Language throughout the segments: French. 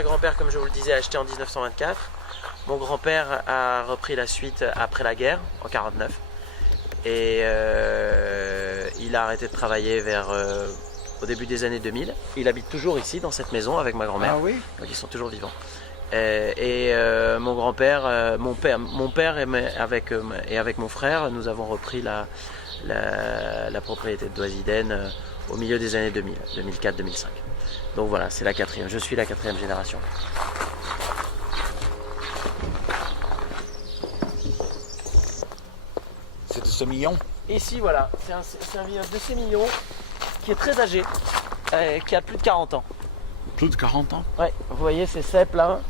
arrière-grand-père, comme je vous le disais, a acheté en 1924. Mon grand-père a repris la suite après la guerre, en 1949. Et il a arrêté de travailler au début des années 2000. Il habite toujours ici, dans cette maison, avec ma grand-mère. Ah oui? Donc ils sont toujours vivants. Mon grand-père, mon père et avec mon frère, nous avons repris la propriété de Doisiden au milieu des années 2000, 2004-2005. Donc voilà, c'est la quatrième. Je suis la quatrième génération. C'est de Sémillon? Ici, voilà, c'est un vignoble de Sémillon qui est très âgé, qui a plus de 40 ans. Plus de 40 ans? Ouais, vous voyez ces cèpes là.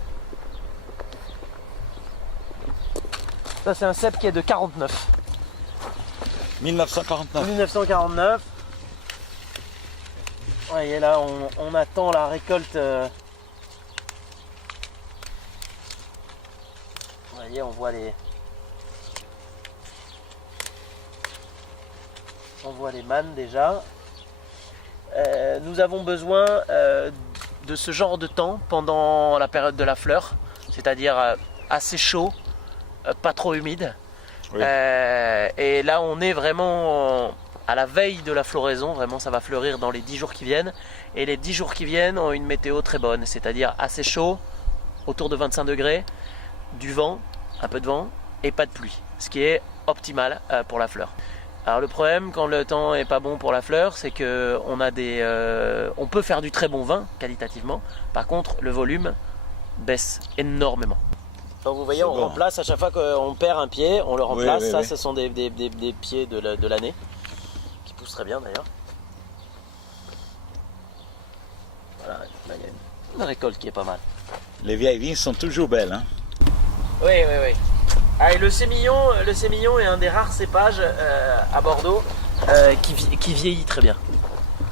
Ça, c'est un cep qui est de 49. 1949. 1949. Vous voyez là, on attend la récolte. Vous voyez, on voit les mannes déjà. Nous avons besoin de ce genre de temps pendant la période de la fleur, c'est-à-dire assez chaud, pas trop humide. Oui. Et là on est vraiment à la veille de la floraison, vraiment ça va fleurir dans les 10 jours qui viennent. Et les 10 jours qui viennent ont une météo très bonne, c'est-à-dire assez chaud, autour de 25 degrés, du vent, un peu de vent et pas de pluie, ce qui est optimal pour la fleur. Alors le problème quand le temps est pas bon pour la fleur, c'est que on peut faire du très bon vin qualitativement. Par contre, le volume baisse énormément. Donc vous voyez, on remplace à chaque fois qu'on perd un pied, on le remplace. Oui. Ce sont des pieds de l'année qui poussent très bien d'ailleurs. Voilà, là il y a une récolte qui est pas mal. Les vieilles vignes sont toujours belles, hein? Oui. Ah, et le sémillon est un des rares cépages à Bordeaux qui vieillit très bien.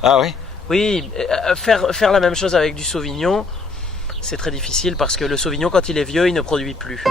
Ah oui? Oui, faire la même chose avec du sauvignon, c'est très difficile parce que le sauvignon, quand il est vieux, il ne produit plus.